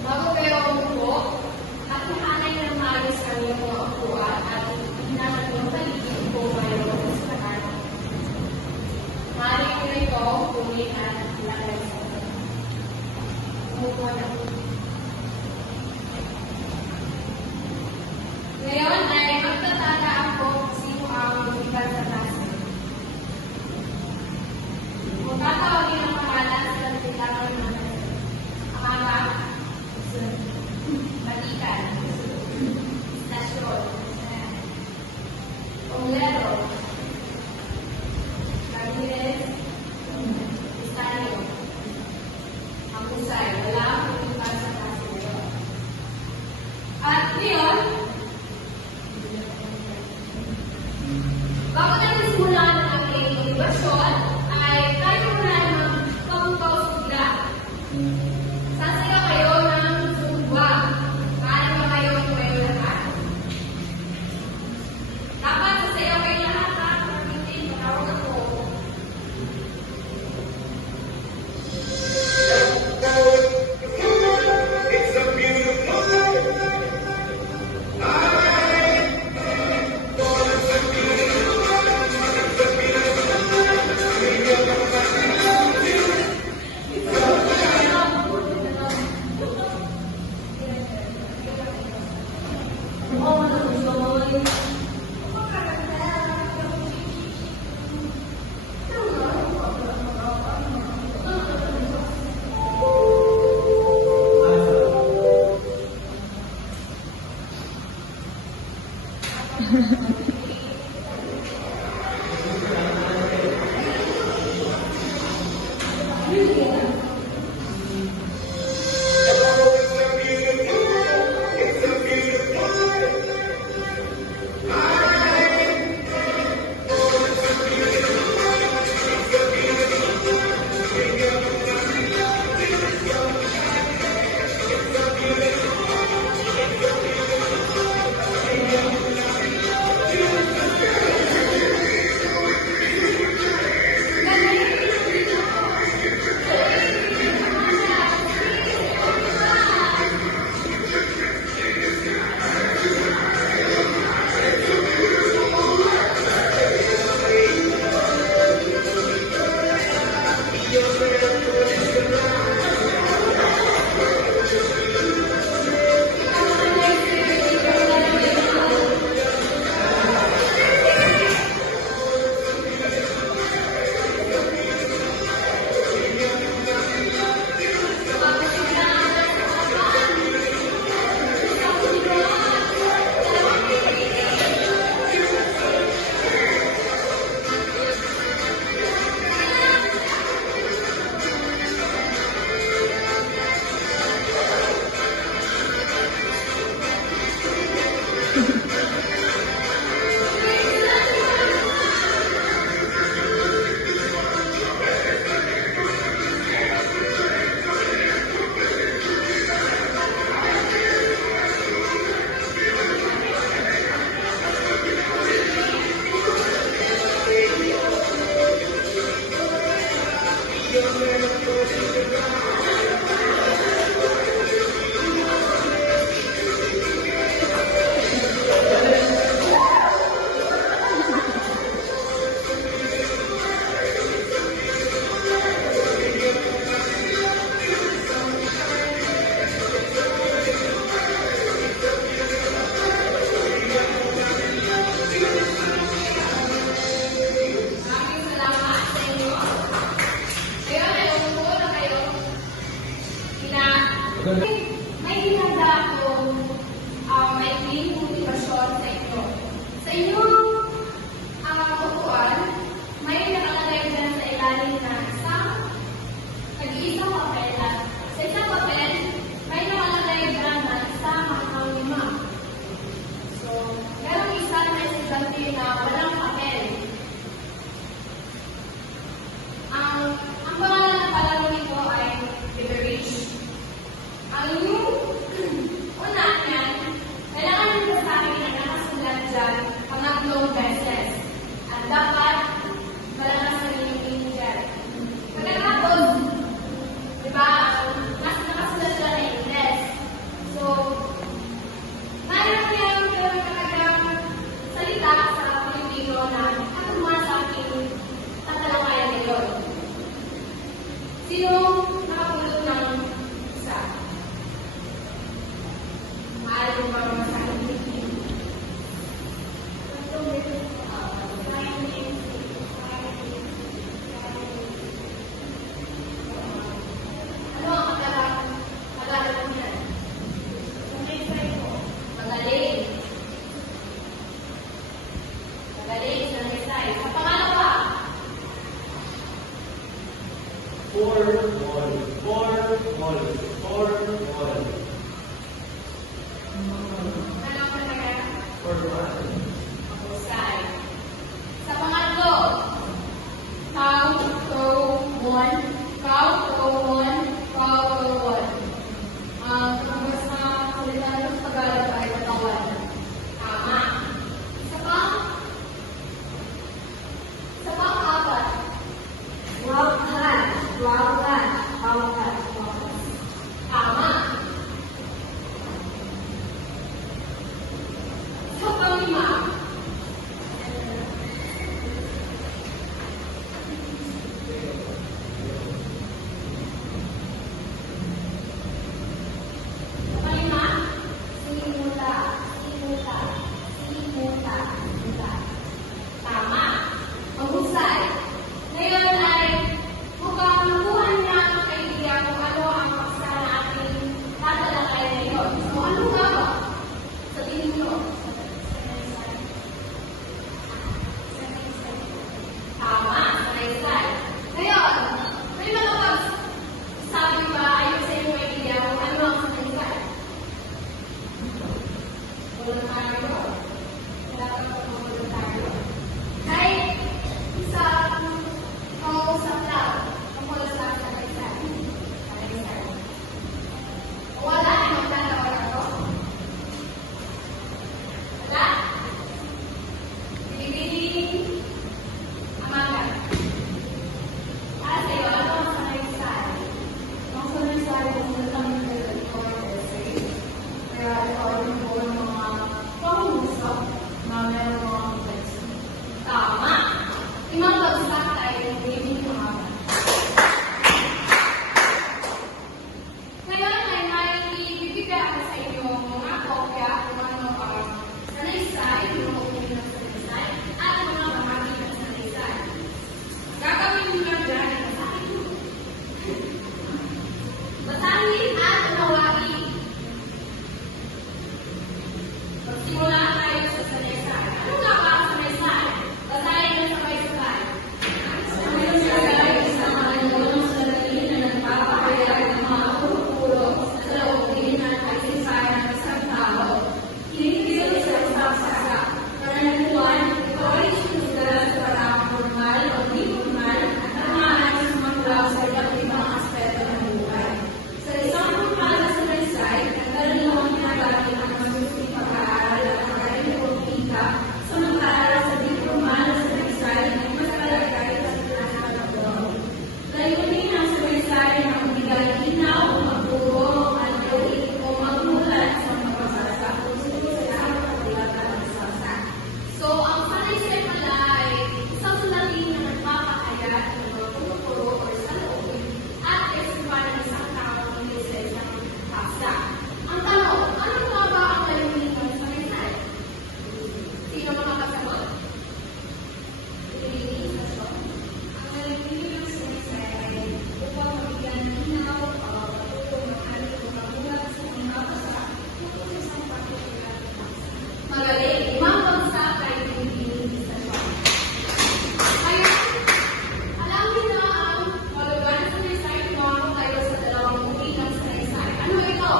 Bago kayo umupo, at nahanay ng maayos kami ang mga upuan at hinahanap ng paligid po kayo sa lahat. Maaari ko ito kunin at ilagay sa ito. Umupo na. Ngayon ay magtatala ako kung sino ang lumigal sa klase. Kung tatawagin ang pangalan sa kailangan natin. Akala, Balikan, Stasyon, Onglero, Ramirez, Estadio, Angusay, wala akong May hinanda akong maikling motivasyon sa inyo. Sa inyong upuan, may nakalagay dyan sa ilalim na nag-iisang papel. Sa isang papel, may nakalagay dyan na isang hanggang 5. So, merong isa na estudyante na walang papel. Ang pangalan ng palaro nito ay Liberation. Ang inyong una niyan, kailangan nyo sa akin na nakasulat dyan pangatlong beses. At dapat malakas sa inyong dyan. Pagkatapos, diba, nakasulat dyan na Ingles. So, mayroon yung talagang salita sa Pilipino na katulungan sa aking tatalakayan ngayon. Sino nakapulot ng isa? Maaari mo ba naman sa akin? Ano ang Tagalog mo yan? Magaling. Magaling sa Nesay. Sa pangalawa, Formal. ano ang talaga? Formal. Mahusay. Sa pangatlo, count, row, one. Count, row, one. Count, row, one. Ang basta kulitan ng Tagalog ay katawan. Tama. Sa pang-apat, wawkat. Tama. Sa pang-lima,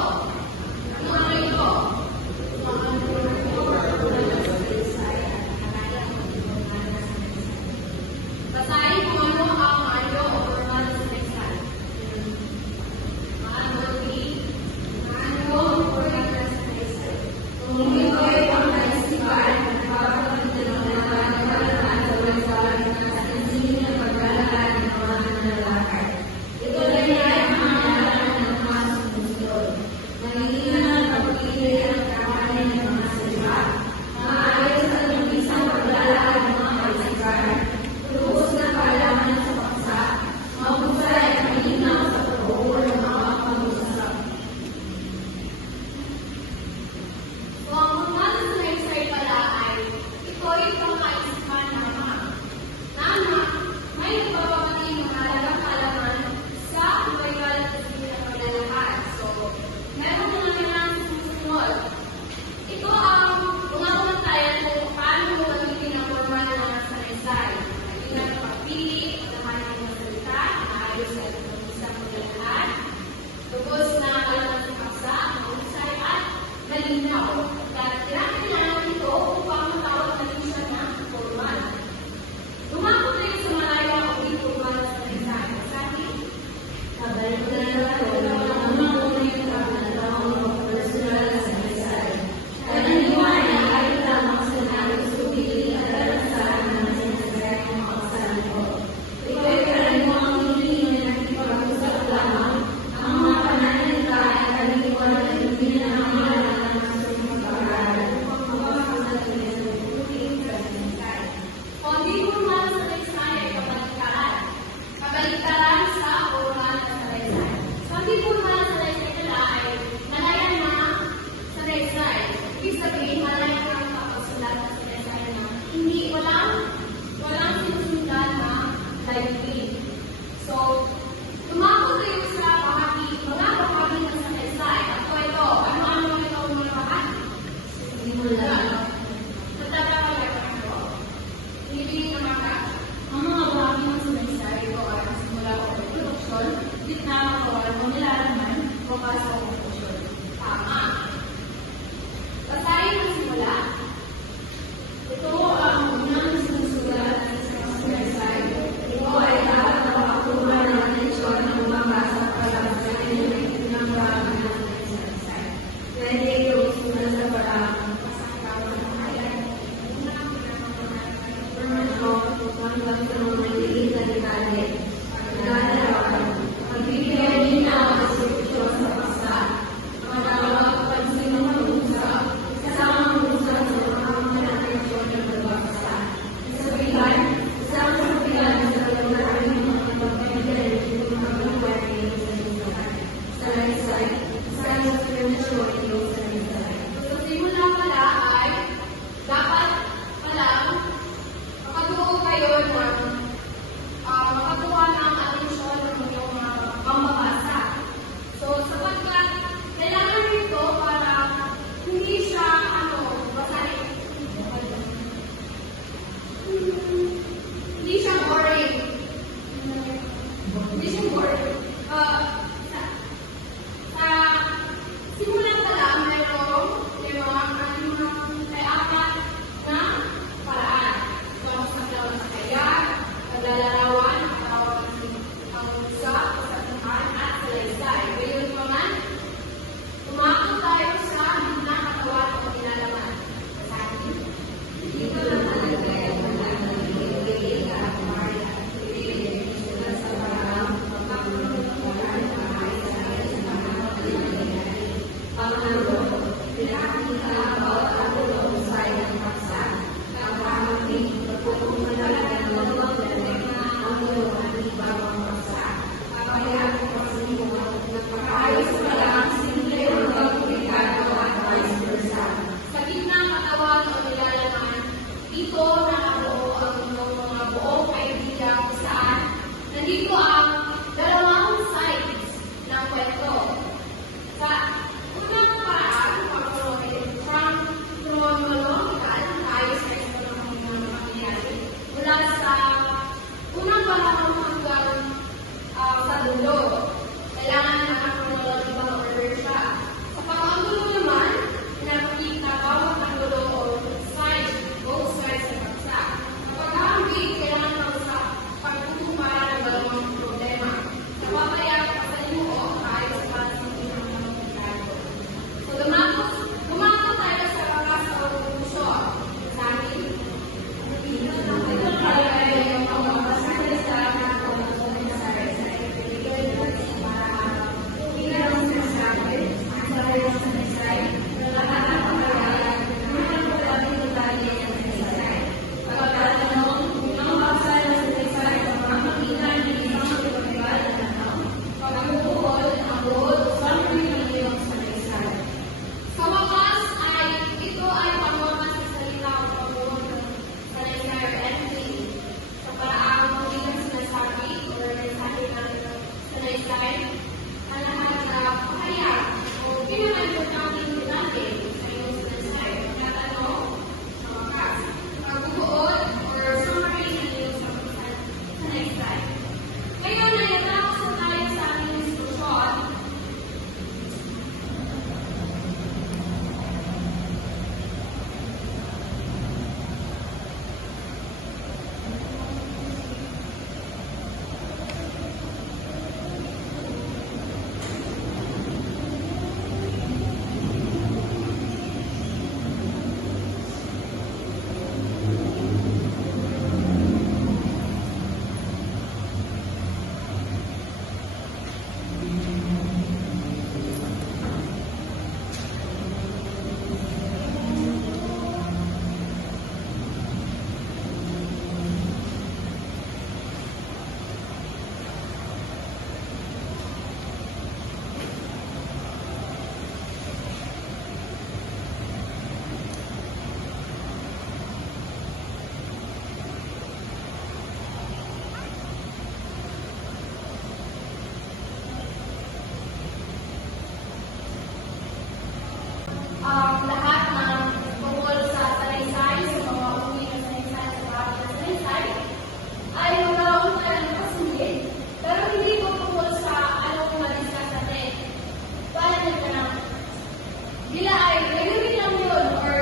Ano ang ito? Basahin kung ano ang mayo o formal sa salaysay. Mayo o formal sa salaysay. Kung ito ay pangkaisipan, magpapakita ng mga nagkakaroon sa salaysay na sa isinin ng paglalaan ng mga nanlalakay. Ito ay ang mga nalalaan ng mga sumusunod. Nanginginan ang pagpili ang kahanin ng mga salita. Maayos at mabisang paglalaan ng mga kaisipan. Lubos na kaalaman sa paksa. Mahusay at malinaw sa pag-uur ng mga pag-usap. So, ang mga salaysay pala ay ito ay pangkaisipan lamang. Tama, may nagpapagaling ng halagang kaalaman sa buhay-buhay at isipin ng paglalakad. So, meron na naman susunod. Ito ang unang tayo kung paano mo gamitin ang formal na mga salaysay. Kailangan ng pagpili, lahat ng mga salita, maayos at mabisang paglalakad, lubos na kaalaman sa paksa, mahusay at malinaw. At kailangan ito upang matawag natin siya na formal. Lumapot tayo sa malayo ang formal na salaysay. Sabi, kabalik na ito ang mga unay na ang personal na salaysay. Karaniwan ay lamang sa nais sumili at alasan na sinasagay ng mga kasalito. Ito ay karaniwang hindi na nakipag-usap lamang. Ang mga pananalita ay karaniwan na hindi na nangangailangan ng sumasagaran upang mapapagdating sa tutuling kasalitan. Kung di formal na salaysay ay kabaliktaran. Kabaliktaran sa formal na salaysay. So, ang di formal na salaysay nila ay malayan na salaysay. Ibig sabihin, malayan na ang kapasulat na salaysay na hindi, walang sinusundan na layunin. So, lumako tayo sa mga bahagi ng salaysay. At ito, ano ito ang mga bahagi? Simula. Sa tatapalay ko ito. Ibigin naman ka. Ang mga bahagi ng salaysay ito ay simula o introduksyon, gitna o nilalaman, bukas o konklusyon. Tama. Basahin ang simula. Ito ang unang sinusulat ng isang salaysay. Ito ay dapat na makakuha ng atensyon ng mabasa para sa kanilang ng bahagi ng salaysay. Pwede ito isulat sa parang pasakawan ng highlight. Unang pinakakunan hanggang sa mga maliit na detalye. Pagdadalawan, magbibigay din ang institusyon sa paksa. Matawag pansin ng mag-usap, kasama ang usap sa mga atensyon ng nagbabasa. Isabihan, isang sabihan sa lalaki ng mga pagbibigay ng mga buhay ng salaysay. Salaysay, isang explanation ng salaysay. So, simula pala ay dapat palang makatuo kayo ng makatuwa ng atensyon ng inyong pambabasa. So, sapagkat kailangan nito para hindi siya, basahin. Hindi siya boring. Hindi siya boring. Sa simula pa lang, lahat ng tungkol sa salaysay, sa mga uri ng salaysay, sa bahagi ng salaysay, ay magkaroon tayo ng pasunod. Pero hindi ko tungkol sa anong madiskat natin. Paano nyo ka na? Bila ay nag-read lang yun or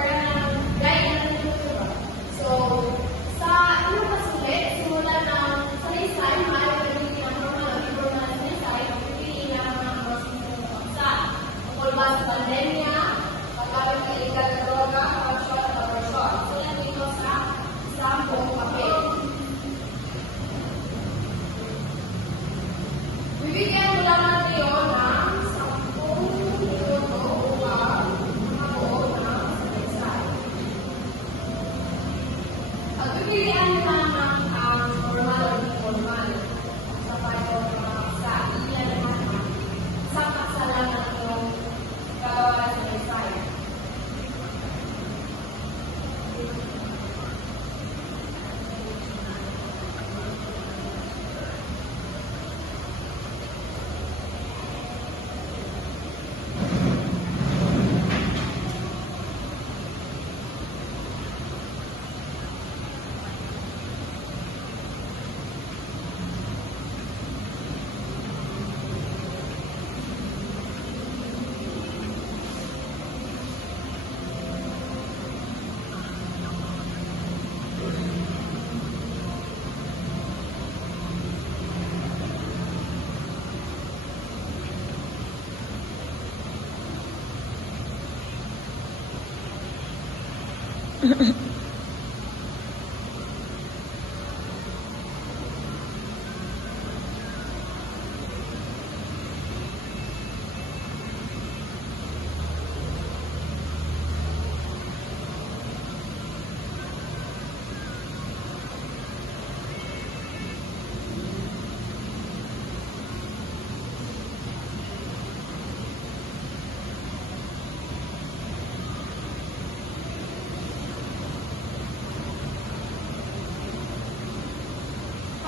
guide na lang yun, diba? So, sa inyong pasulit, simula ng salaysay, maaari ka rin ang normal o informal na salaysay, ang pipiliin ng mga process ng pagsa. Tungkol ba sa pandemya, pagkawin ng illegal na droga, pag-shot at over-shot. So, yan dito sa isang buong papel. Bibigyan mo lamang kayo ng 10 minuto upang makabuo ng salaysay. Pagpipilian nyo lamang ang normal o informal sa payo sa ilan naman sa paksalanan ng gagawa ng salaysay.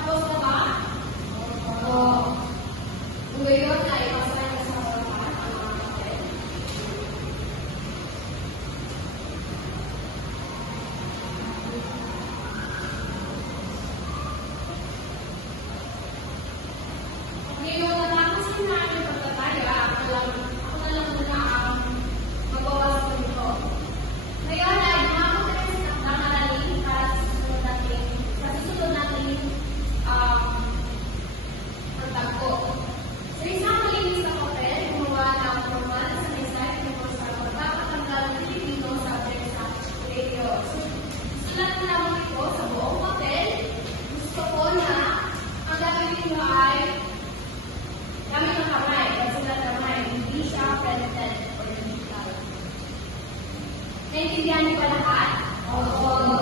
Tapos na ba? Oo. Kung gayon ay masahin sa harapan ang mga papel. Ngayon, natapos na namin pagtataya, ako na lang muna ang magawa sa ito. Ngayon ay dumako tayo sa pagkamaralin para sa susunod natin pagtagpo. Sa isang malinis na papel, gumawa ng formal sa salaysay tungkol sa pagpapatanggal ng Pilipino subject sa radio. Sulat na naman ito sa buong papel. Gusto ko na ang gagawin nyo ay gamit ng kamay, pagsulat ng kamay, hindi siya printed or digital. Naintindihan niyo ba lahat? Oo.